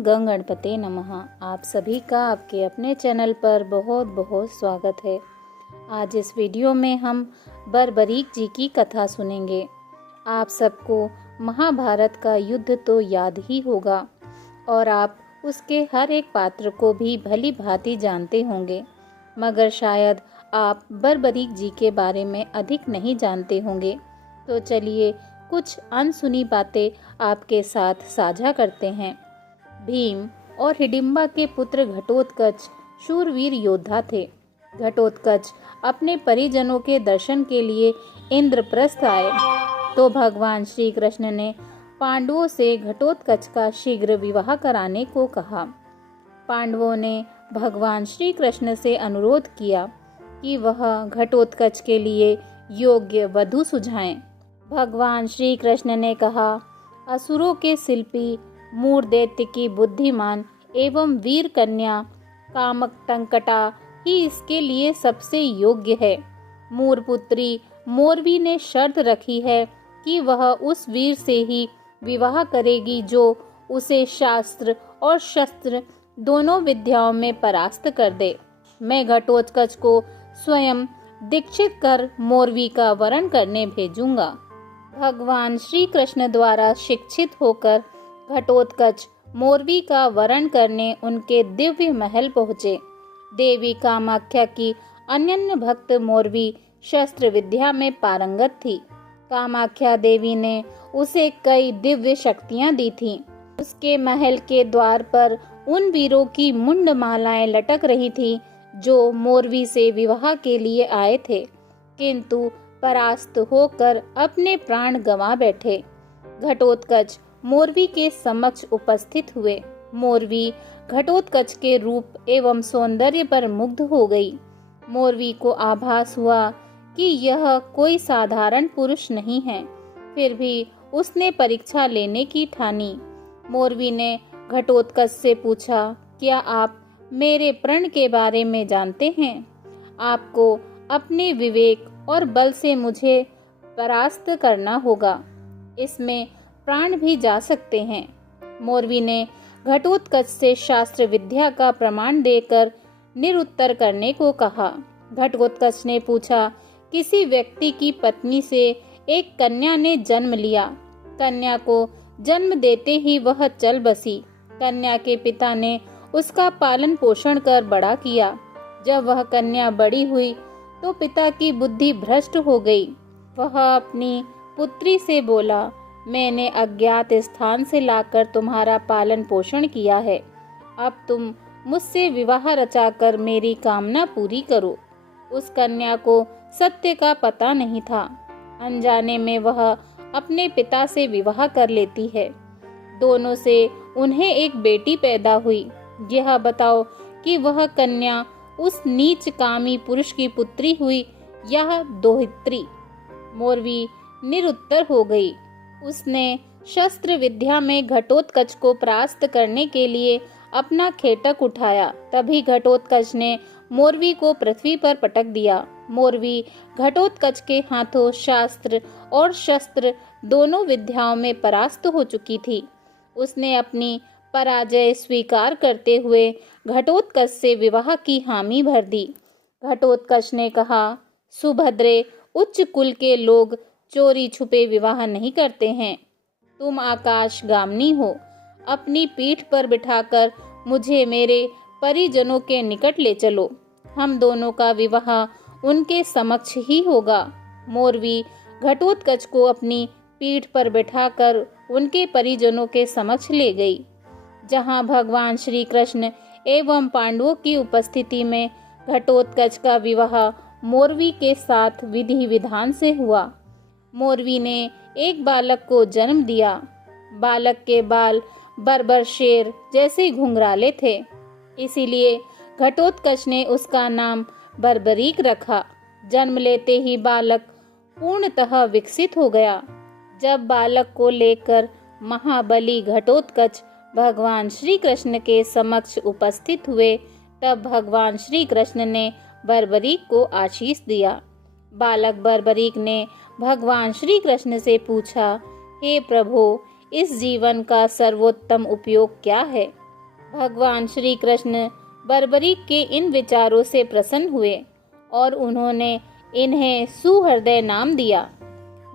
गंग गणपते नमः। आप सभी का आपके अपने चैनल पर बहुत बहुत स्वागत है। आज इस वीडियो में हम बर्बरीक जी की कथा सुनेंगे। आप सबको महाभारत का युद्ध तो याद ही होगा और आप उसके हर एक पात्र को भी भली भांति जानते होंगे, मगर शायद आप बर्बरीक जी के बारे में अधिक नहीं जानते होंगे। तो चलिए कुछ अनसुनी बातें आपके साथ साझा करते हैं। भीम और हिडिंबा के पुत्र घटोत्कच शूरवीर योद्धा थे। घटोत्कच अपने परिजनों के दर्शन के लिए इंद्रप्रस्थ आए तो भगवान श्री कृष्ण ने पांडवों से घटोत्कच का शीघ्र विवाह कराने को कहा। पांडवों ने भगवान श्री कृष्ण से अनुरोध किया कि वह घटोत्कच के लिए योग्य वधू सुझाएं। भगवान श्री कृष्ण ने कहा, असुरों के शिल्पी मूर दैत्य की बुद्धिमान एवं वीर कन्या कामकटंकटा ही इसके लिए सबसे योग्य है। मूर पुत्री मोरवी ने शर्त रखी है कि वह उस वीर से ही विवाह करेगी जो उसे शास्त्र और शस्त्र दोनों विद्याओं में परास्त कर दे। मैं घटोत्कच को स्वयं दीक्षित कर मोरवी का वरण करने भेजूंगा। भगवान श्री कृष्ण द्वारा शिक्षित होकर घटोत्कच मोरवी का वरण करने उनके दिव्य महल पहुँचे। देवी कामाख्या की अनन्य भक्त मोरवी शस्त्र विद्या में पारंगत थी। कामाख्या देवी ने उसे कई दिव्य शक्तियां दी थीं। उसके महल के द्वार पर उन वीरों की मुंड मालाएं लटक रही थी जो मोरवी से विवाह के लिए आए थे, किंतु परास्त होकर अपने प्राण गंवा बैठे। घटोत्कच मोरवी के समक्ष उपस्थित हुए। मोरवी घटोत्कच के रूप एवं सौंदर्य पर मुग्ध हो गई। मोरवी को आभास हुआ कि यह कोई साधारण पुरुष नहीं है, फिर भी उसने परीक्षा लेने की ठानी। मोरवी ने घटोत्कच से पूछा, क्या आप मेरे प्रण के बारे में जानते हैं? आपको अपने विवेक और बल से मुझे परास्त करना होगा, इसमें प्राण भी जा सकते हैं। मोरवी ने घटोत्कच से शास्त्र विद्या का प्रमाण देकर निरुत्तर करने को कहा। घटोत्कच ने पूछा, किसी व्यक्ति की पत्नी से एक कन्या ने जन्म लिया। कन्या को जन्म देते ही वह चल बसी। कन्या के पिता ने उसका पालन पोषण कर बड़ा किया। जब वह कन्या बड़ी हुई तो पिता की बुद्धि भ्रष्ट हो गई। वह अपनी पुत्री से बोला, मैंने अज्ञात स्थान से लाकर तुम्हारा पालन पोषण किया है, अब तुम मुझसे विवाह रचाकर मेरी कामना पूरी करो। उस कन्या को सत्य का पता नहीं था। अनजाने में वह अपने पिता से विवाह कर लेती है। दोनों से उन्हें एक बेटी पैदा हुई। यह बताओ कि वह कन्या उस नीच कामी पुरुष की पुत्री हुई या दोहित्री? मोरवी निरुत्तर हो गई। उसने शस्त्र विद्या में घटोत्कच को परास्त करने के लिए अपना खेटक उठाया। तभी घटोत्कच ने मोरवी को पृथ्वी पर पटक दिया। मोरवी घटोत्कच के हाथों शास्त्र और शस्त्र दोनों विद्याओं में परास्त हो चुकी थी। उसने अपनी पराजय स्वीकार करते हुए घटोत्कच से विवाह की हामी भर दी। घटोत्कच ने कहा, सुभद्रे, उच्च कुल के लोग चोरी छुपे विवाह नहीं करते हैं। तुम आकाशगामिनी हो। अपनी पीठ पर बिठाकर मुझे मेरे परिजनों के निकट ले चलो। हम दोनों का विवाह उनके समक्ष ही होगा। मोरवी घटोत्कच को अपनी पीठ पर बिठाकर उनके परिजनों के समक्ष ले गई, जहां भगवान श्री कृष्ण एवं पांडवों की उपस्थिति में घटोत्कच का विवाह मोरवी के साथ विधि विधान से हुआ। मोरवी ने एक बालक को जन्म दिया। बालक के बाल बर्बर शेर जैसे घुंघराले थे, इसीलिए घटोत्कच ने उसका नाम बर्बरीक रखा। जन्म लेते ही बालक पूर्णतः विकसित हो गया। जब बालक को लेकर महाबली घटोत्कच भगवान श्री कृष्ण के समक्ष उपस्थित हुए, तब भगवान श्री कृष्ण ने बर्बरीक को आशीष दिया। बालक बर्बरीक ने भगवान श्री कृष्ण से पूछा, हे प्रभु, इस जीवन का सर्वोत्तम उपयोग क्या है? भगवान श्री कृष्ण बर्बरीक के इन विचारों से प्रसन्न हुए और उन्होंने इन्हें सुहृदय नाम दिया।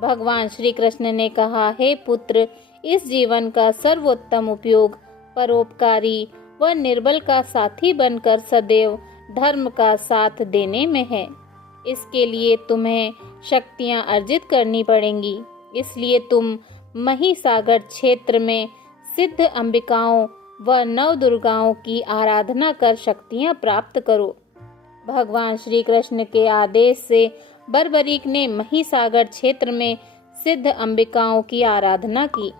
भगवान श्री कृष्ण ने कहा, हे पुत्र, इस जीवन का सर्वोत्तम उपयोग परोपकारी व निर्बल का साथी बनकर सदैव धर्म का साथ देने में है। इसके लिए तुम्हें शक्तियां अर्जित करनी पड़ेंगी। इसलिए तुम महिसागर क्षेत्र में सिद्ध अंबिकाओं व नव दुर्गाओं की आराधना कर शक्तियां प्राप्त करो। भगवान श्री कृष्ण के आदेश से बर्बरीक ने महिसागर क्षेत्र में सिद्ध अंबिकाओं की आराधना की।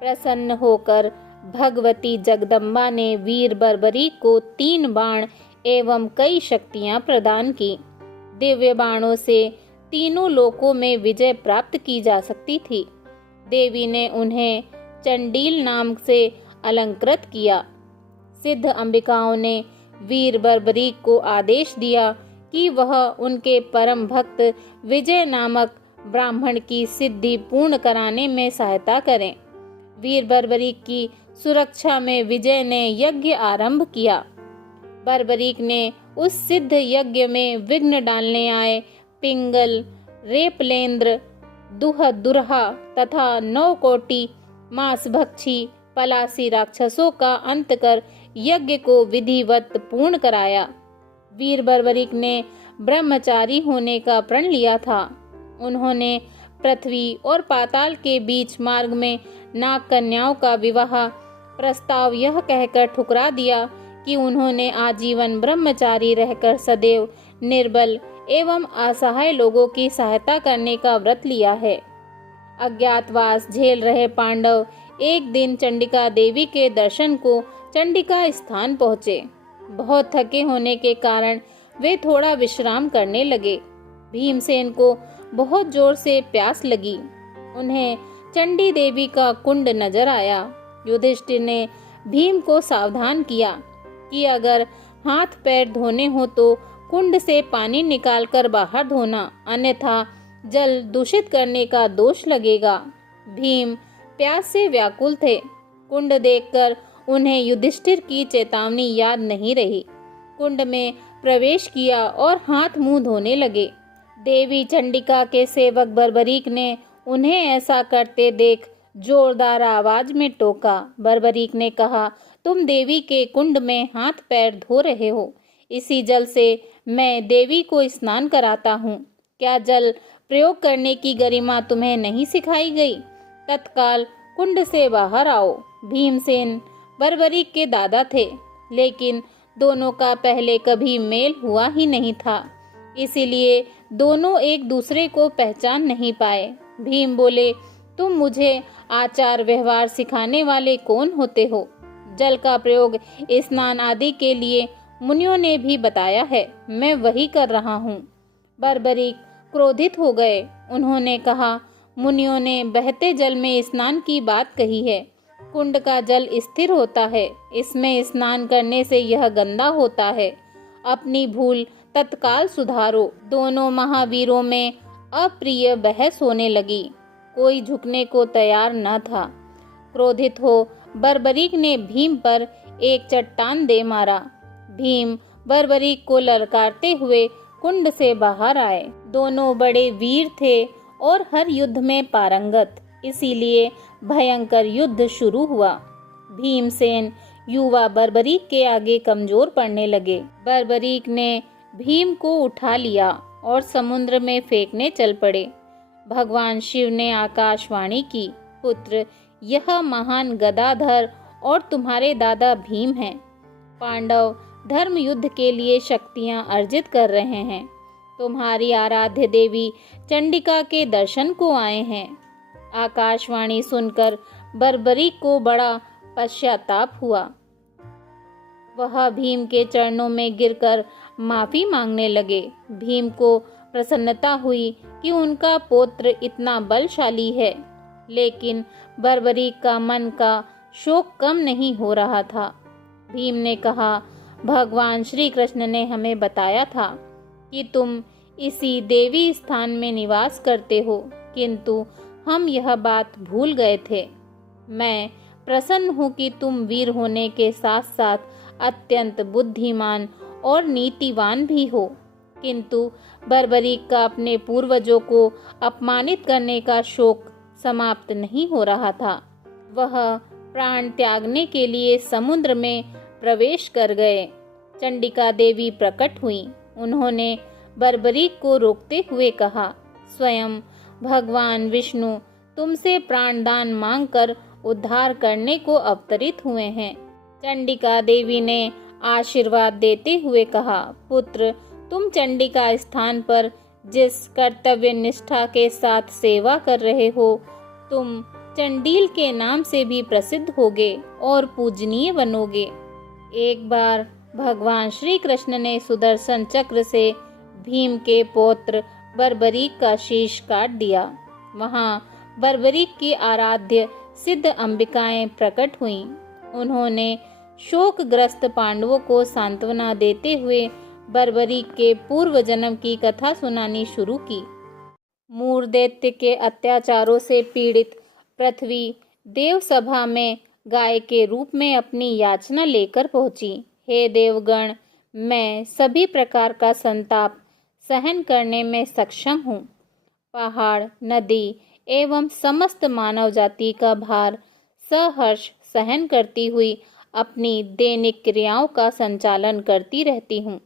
प्रसन्न होकर भगवती जगदम्बा ने वीर बर्बरीक को 3 बाण एवं कई शक्तियां प्रदान की। दिव्य बाणों से तीनों लोकों में विजय प्राप्त की जा सकती थी। देवी ने उन्हें चंडील नाम से अलंकृत किया। सिद्ध अंबिकाओं ने वीर बर्बरीक को आदेश दिया कि वह उनके परम भक्त विजय नामक ब्राह्मण की सिद्धि पूर्ण कराने में सहायता करें। वीर बर्बरीक की सुरक्षा में विजय ने यज्ञ आरंभ किया। बर्बरीक ने उस सिद्ध यज्ञ में विघ्न डालने आए पिंगल, रेपलेंद्र, दुर्हा तथा 9 कोटि मांसभक्षी पलासी राक्षसों का अंत कर यज्ञ को विधिवत पूर्ण कराया। वीर बर्बरीक ने ब्रह्मचारी होने का प्रण लिया था। उन्होंने पृथ्वी और पाताल के बीच मार्ग में नाग कन्याओं का विवाह प्रस्ताव यह कहकर ठुकरा दिया कि उन्होंने आजीवन ब्रह्मचारी रहकर सदैव निर्बल एवं असहाय लोगों की सहायता करने का व्रत लिया है। अज्ञातवास झेल रहे पांडव एक दिन चंडिका देवी के दर्शन को चंडिका स्थान पहुँचे। बहुत थके होने के कारण वे थोड़ा विश्राम करने लगे। भीमसेन को बहुत जोर से प्यास लगी। उन्हें चंडी देवी का कुंड नजर आया। युधिष्ठिर ने भीम को सावधान किया कि अगर हाथ पैर धोने हो तो कुंड से पानी निकालकर बाहर धोना, अन्यथा जल दूषित करने का दोष लगेगा। भीम प्यास से व्याकुल थे। कुंड देखकर उन्हें युधिष्ठिर की चेतावनी याद नहीं रही। कुंड में प्रवेश किया और हाथ मुंह धोने लगे। देवी चंडिका के सेवक बर्बरीक ने उन्हें ऐसा करते देख जोरदार आवाज में टोका। बर्बरीक ने कहा, तुम देवी के कुंड में हाथ पैर धो रहे हो। इसी जल से मैं देवी को स्नान कराता हूँ। क्या जल प्रयोग करने की गरिमा तुम्हें नहीं सिखाई गई? तत्काल कुंड से बाहर आओ। भीमसेन बर्बरीक के दादा थे, लेकिन दोनों का पहले कभी मेल हुआ ही नहीं था, इसीलिए दोनों एक दूसरे को पहचान नहीं पाए। भीम बोले, तुम मुझे आचार व्यवहार सिखाने वाले कौन होते हो? जल का प्रयोग स्नान आदि के लिए मुनियों ने भी बताया है, मैं वही कर रहा हूँ। बर्बरीक क्रोधित हो गए। उन्होंने कहा, मुनियों ने बहते जल में स्नान की बात कही है। कुंड का जल स्थिर होता है, इसमें स्नान करने से यह गंदा होता है। अपनी भूल तत्काल सुधारो। दोनों महावीरों में अप्रिय बहस होने लगी। कोई झुकने को तैयार न था। क्रोधित हो बर्बरीक ने भीम पर एक चट्टान दे मारा। भीम बर्बरीक को ललकारते हुए कुंड से बाहर आए। दोनों बड़े वीर थे और हर युद्ध में पारंगत, इसीलिए भयंकर युद्ध शुरू हुआ। भीमसेन युवा बर्बरीक के आगे कमजोर पड़ने लगे। बर्बरीक ने भीम को उठा लिया और समुद्र में फेंकने चल पड़े। भगवान शिव ने आकाशवाणी की, पुत्र, यह महान गदाधर और तुम्हारे दादा भीम हैं। पांडव धर्म युद्ध के लिए शक्तियां अर्जित कर रहे हैं। तुम्हारी आराध्य देवी चंडिका के दर्शन को आए हैं। आकाशवाणी सुनकर बर्बरीक को बड़ा पश्चाताप हुआ। वह भीम के चरणों में गिरकर माफी मांगने लगे। भीम को प्रसन्नता हुई कि उनका पुत्र इतना बलशाली है, लेकिन बर्बरीक का मन का शोक कम नहीं हो रहा था। भीम ने कहा, भगवान श्री कृष्ण ने हमें बताया था कि तुम इसी देवी स्थान में निवास करते हो, किंतु हम यह बात भूल गए थे। मैं प्रसन्न हूँ कि तुम वीर होने के साथ साथ अत्यंत बुद्धिमान और नीतिवान भी हो। किंतु बर्बरीक का अपने पूर्वजों को अपमानित करने का शौक समाप्त नहीं हो रहा था। वह प्राण त्यागने के लिए समुद्र में प्रवेश कर गए। चंडिका देवी प्रकट हुई। उन्होंने बर्बरीक को रोकते हुए कहा, स्वयं भगवान विष्णु तुमसे प्राणदान मांगकर उद्धार करने को अवतरित हुए हैं। चंडिका देवी ने आशीर्वाद देते हुए कहा, पुत्र, तुम चंडिका स्थान पर जिस कर्तव्य निष्ठा के साथ सेवा कर रहे हो, तुम चंडील के नाम से भी प्रसिद्ध होगे और पूजनीय बनोगे। एक बार भगवान श्री कृष्ण ने सुदर्शन चक्र से भीम के पौत्र बर्बरीक का शीश काट दिया। वहां बर्बरीक की आराध्य सिद्ध अंबिकाएं प्रकट हुईं। उन्होंने शोकग्रस्त पांडवों को सांत्वना देते हुए बर्बरीक के पूर्व जन्म की कथा सुनानी शुरू की। मूर दैत्य के अत्याचारों से पीड़ित पृथ्वी देवसभा में गाय के रूप में अपनी याचना लेकर पहुंची। हे देवगण, मैं सभी प्रकार का संताप सहन करने में सक्षम हूँ। पहाड़, नदी एवं समस्त मानव जाति का भार सहर्ष सहन करती हुई अपनी दैनिक क्रियाओं का संचालन करती रहती हूँ,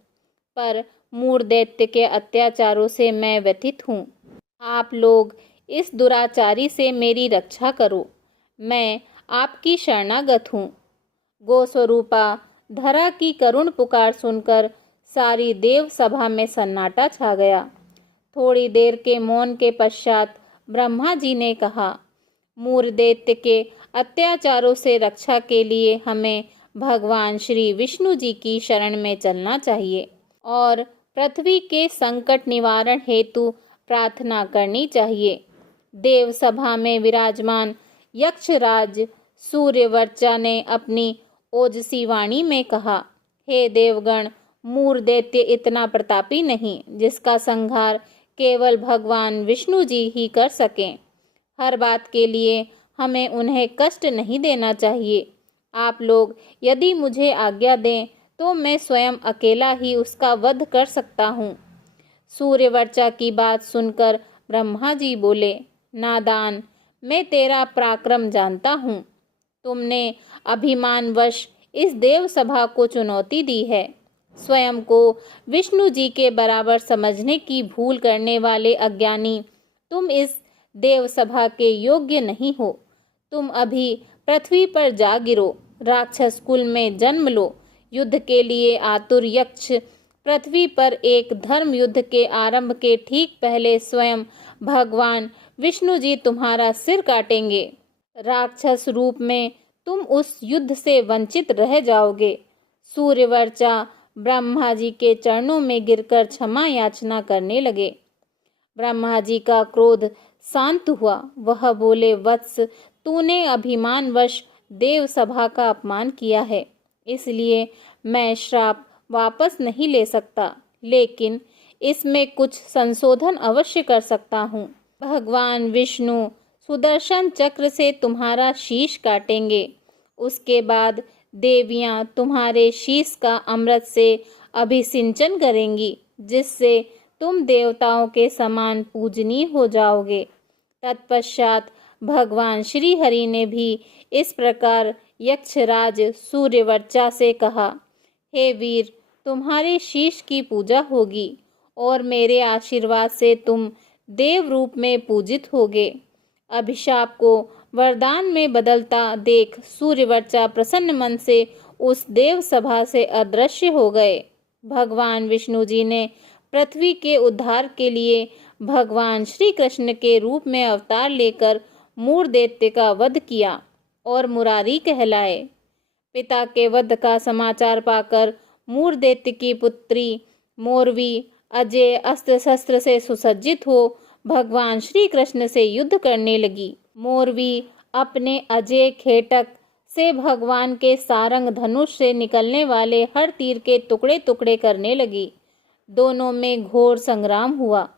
पर मूर दैत्य के अत्याचारों से मैं व्यथित हूँ। आप लोग इस दुराचारी से मेरी रक्षा करो। मैं आपकी शरणागत हूँ। गोस्वरूपा धरा की करुण पुकार सुनकर सारी देव सभा में सन्नाटा छा गया। थोड़ी देर के मौन के पश्चात ब्रह्मा जी ने कहा, मूर दैत्य के अत्याचारों से रक्षा के लिए हमें भगवान श्री विष्णु जी की शरण में चलना चाहिए और पृथ्वी के संकट निवारण हेतु प्रार्थना करनी चाहिए। देव सभा में विराजमान यक्षराज सूर्यवर्चा ने अपनी ओजसी वाणी में कहा, हे देवगण, मूर दैत्य इतना प्रतापी नहीं जिसका संहार केवल भगवान विष्णु जी ही कर सकें। हर बात के लिए हमें उन्हें कष्ट नहीं देना चाहिए। आप लोग यदि मुझे आज्ञा दें तो मैं स्वयं अकेला ही उसका वध कर सकता हूँ। सूर्यवर्चा की बात सुनकर ब्रह्मा जी बोले, नादान, मैं तेरा पराक्रम जानता हूँ। तुमने अभिमानवश इस देव सभा को चुनौती दी है। स्वयं को विष्णु जी के बराबर समझने की भूल करने वाले अज्ञानी, तुम इस देव सभा के योग्य नहीं हो। तुम अभी पृथ्वी पर जा गिरो, राक्षस कुल में जन्म लो। युद्ध के लिए आतुर यक्ष पृथ्वी पर एक धर्म युद्ध के आरंभ के ठीक पहले स्वयं भगवान विष्णु जी तुम्हारा सिर काटेंगे। राक्षस रूप में तुम उस युद्ध से वंचित रह जाओगे। सूर्यवर्चा ब्रह्मा जी के चरणों में गिरकर क्षमा याचना करने लगे। ब्रह्मा जी का क्रोध शांत हुआ। वह बोले, वत्स, तूने अभिमानवश देव सभा का अपमान किया है, इसलिए मैं श्राप वापस नहीं ले सकता, लेकिन इसमें कुछ संशोधन अवश्य कर सकता हूँ। भगवान विष्णु सुदर्शन चक्र से तुम्हारा शीश काटेंगे। उसके बाद देवियां तुम्हारे शीश का अमृत से अभिसिंचन करेंगी, जिससे तुम देवताओं के समान पूजनीय हो जाओगे। तत्पश्चात भगवान श्री हरि ने भी इस प्रकार यक्षराज सूर्यवर्चा से कहा, हे वीर, तुम्हारे शीश की पूजा होगी और मेरे आशीर्वाद से तुम देव रूप में पूजित होगे। अभिशाप को वरदान में बदलता देख सूर्यवर्चा प्रसन्न मन से उस देव सभा से अदृश्य हो गए। भगवान विष्णु जी ने पृथ्वी के उद्धार के लिए भगवान श्री कृष्ण के रूप में अवतार लेकर मूर दैत्य का वध किया और मुरारी कहलाए। पिता के वध का समाचार पाकर मूर दैत्य की पुत्री मोरवी अजय अस्त्र शस्त्र से सुसज्जित हो भगवान श्री कृष्ण से युद्ध करने लगी। मोरवी अपने अजय खेटक से भगवान के सारंग धनुष से निकलने वाले हर तीर के टुकड़े टुकड़े करने लगी। दोनों में घोर संग्राम हुआ।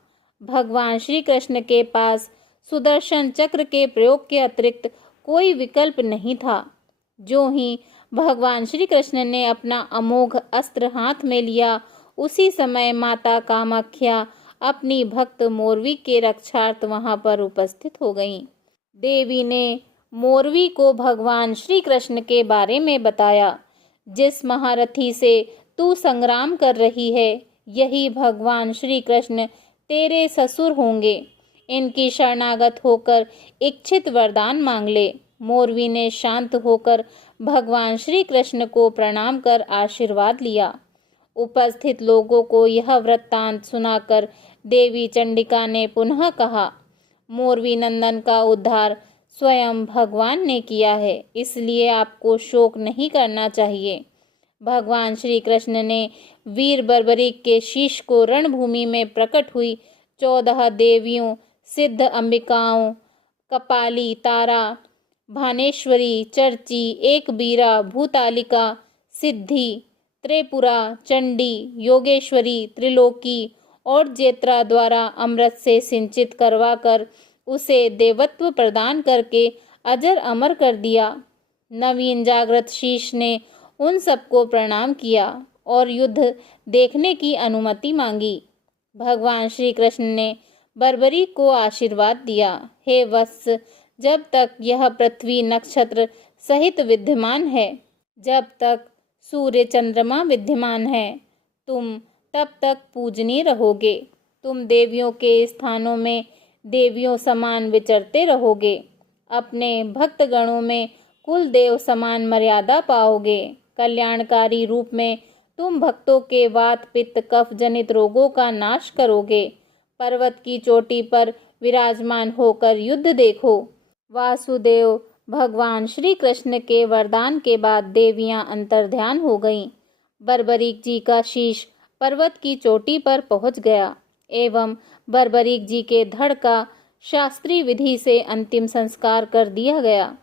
भगवान श्री कृष्ण के पास सुदर्शन चक्र के प्रयोग के अतिरिक्त कोई विकल्प नहीं था। जो ही भगवान श्री कृष्ण ने अपना अमोघ अस्त्र हाथ में लिया, उसी समय माता कामाख्या अपनी भक्त मोरवी के रक्षार्थ वहां पर उपस्थित हो गईं। देवी ने मोरवी को भगवान श्री कृष्ण के बारे में बताया। जिस महारथी से तू संग्राम कर रही है, यही भगवान श्री कृष्ण तेरे ससुर होंगे। इनकी शरणागत होकर इच्छित वरदान मांग ले। मोरवी ने शांत होकर भगवान श्री कृष्ण को प्रणाम कर आशीर्वाद लिया। उपस्थित लोगों को यह वृत्तांत सुनाकर देवी चंडिका ने पुनः कहा, मोरवी नंदन का उद्धार स्वयं भगवान ने किया है, इसलिए आपको शोक नहीं करना चाहिए। भगवान श्री कृष्ण ने वीर बर्बरीक के शीश को रणभूमि में प्रकट हुई 14 देवियों, सिद्ध अंबिकाओं, कपाली, तारा, भानेश्वरी, चर्ची, एकबीरा, भूतालिका, सिद्धि, त्रिपुरा, चंडी, योगेश्वरी, त्रिलोकी और जेत्रा द्वारा अमृत से सिंचित करवाकर उसे देवत्व प्रदान करके अजर अमर कर दिया। नवीन जागृत शीश ने उन सबको प्रणाम किया और युद्ध देखने की अनुमति मांगी। भगवान श्री कृष्ण ने बर्बरीक को आशीर्वाद दिया, हे वत्स, जब तक यह पृथ्वी नक्षत्र सहित विद्यमान है, जब तक सूर्य चंद्रमा विद्यमान है, तुम तब तक पूजनीय रहोगे। तुम देवियों के स्थानों में देवियों समान विचरते रहोगे। अपने भक्तगणों में कुल देव समान मर्यादा पाओगे। कल्याणकारी रूप में तुम भक्तों के वात पित्त कफ जनित रोगों का नाश करोगे। पर्वत की चोटी पर विराजमान होकर युद्ध देखो। वासुदेव भगवान श्री कृष्ण के वरदान के बाद देवियां अंतर्ध्यान हो गईं। बर्बरीक जी का शीश पर्वत की चोटी पर पहुंच गया एवं बर्बरीक जी के धड़ का शास्त्रीय विधि से अंतिम संस्कार कर दिया गया।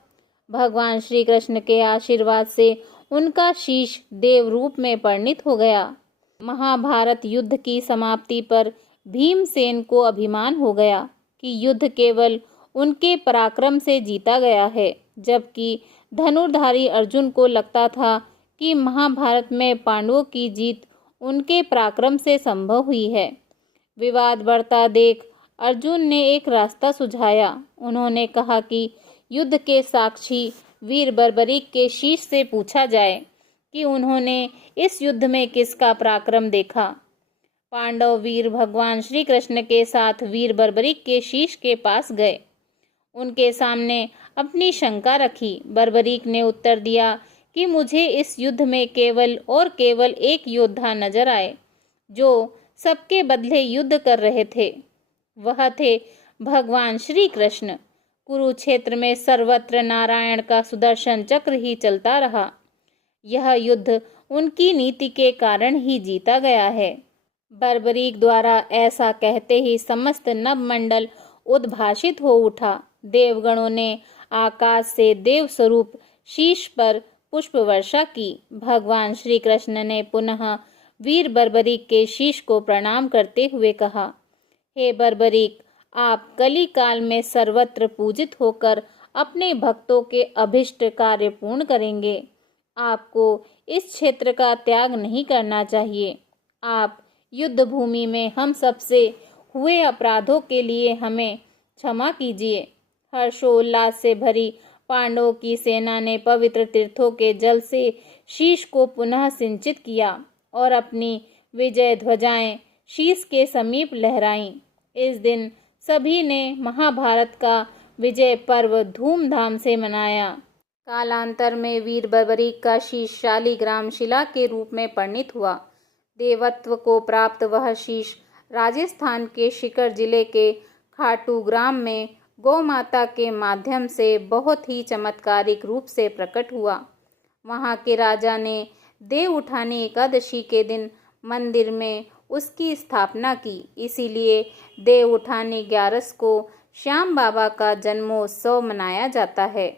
भगवान श्री कृष्ण के आशीर्वाद से उनका शीश देव रूप में परिणित हो गया। महाभारत युद्ध की समाप्ति पर भीमसेन को अभिमान हो गया कि युद्ध केवल उनके पराक्रम से जीता गया है, जबकि धनुर्धारी अर्जुन को लगता था कि महाभारत में पांडवों की जीत उनके पराक्रम से संभव हुई है। विवाद बढ़ता देख अर्जुन ने एक रास्ता सुझाया। उन्होंने कहा कि युद्ध के साक्षी वीर बर्बरीक के शीश से पूछा जाए कि उन्होंने इस युद्ध में किसका पराक्रम देखा। पांडव वीर भगवान श्री कृष्ण के साथ वीर बर्बरीक के शीश के पास गए। उनके सामने अपनी शंका रखी। बर्बरीक ने उत्तर दिया कि मुझे इस युद्ध में केवल और केवल एक योद्धा नजर आए जो सबके बदले युद्ध कर रहे थे। वह थे भगवान श्री कृष्ण। कुरुक्षेत्र में सर्वत्र नारायण का सुदर्शन चक्र ही चलता रहा। यह युद्ध उनकी नीति के कारण ही जीता गया है। बर्बरीक द्वारा ऐसा कहते ही समस्त नभमंडल उद्भासित हो उठा। देवगणों ने आकाश से देव स्वरूप शीश पर पुष्प वर्षा की। भगवान श्री कृष्ण ने पुनः वीर बर्बरीक के शीश को प्रणाम करते हुए कहा, हे बर्बरीक, आप कली काल में सर्वत्र पूजित होकर अपने भक्तों के अभिष्ट कार्य पूर्ण करेंगे। आपको इस क्षेत्र का त्याग नहीं करना चाहिए। आप युद्ध भूमि में हम सबसे हुए अपराधों के लिए हमें क्षमा कीजिए। हर्षोल्लास से भरी पांडवों की सेना ने पवित्र तीर्थों के जल से शीश को पुनः सिंचित किया और अपनी विजय ध्वजाएं शीश के समीप लहराईं। इस दिन सभी ने महाभारत का विजय पर्व धूमधाम से मनाया। कालांतर में वीर बर्बरीक का शीश शालिग्राम शिला के रूप में परिणित हुआ। देवत्व को प्राप्त वह शीश राजस्थान के शिकर जिले के खाटू ग्राम में गौ माता के माध्यम से बहुत ही चमत्कारिक रूप से प्रकट हुआ। वहां के राजा ने देव उठानी एकादशी के दिन मंदिर में उसकी स्थापना की। इसीलिए देव उठानी 11 को श्याम बाबा का जन्मोत्सव मनाया जाता है।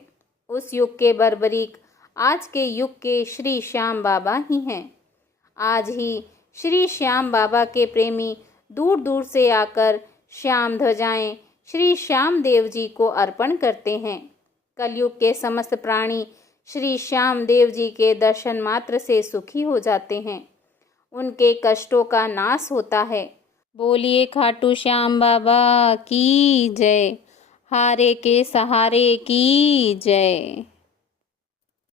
उस युग के बर्बरीक आज के युग के श्री श्याम बाबा ही हैं। आज ही श्री श्याम बाबा के प्रेमी दूर दूर से आकर श्याम ध्वजाएं श्री श्याम देव जी को अर्पण करते हैं। कलयुग के समस्त प्राणी श्री श्याम देव जी के दर्शन मात्र से सुखी हो जाते हैं, उनके कष्टों का नाश होता है। बोलिए खाटू श्याम बाबा की जय, हारे के सहारे की जय।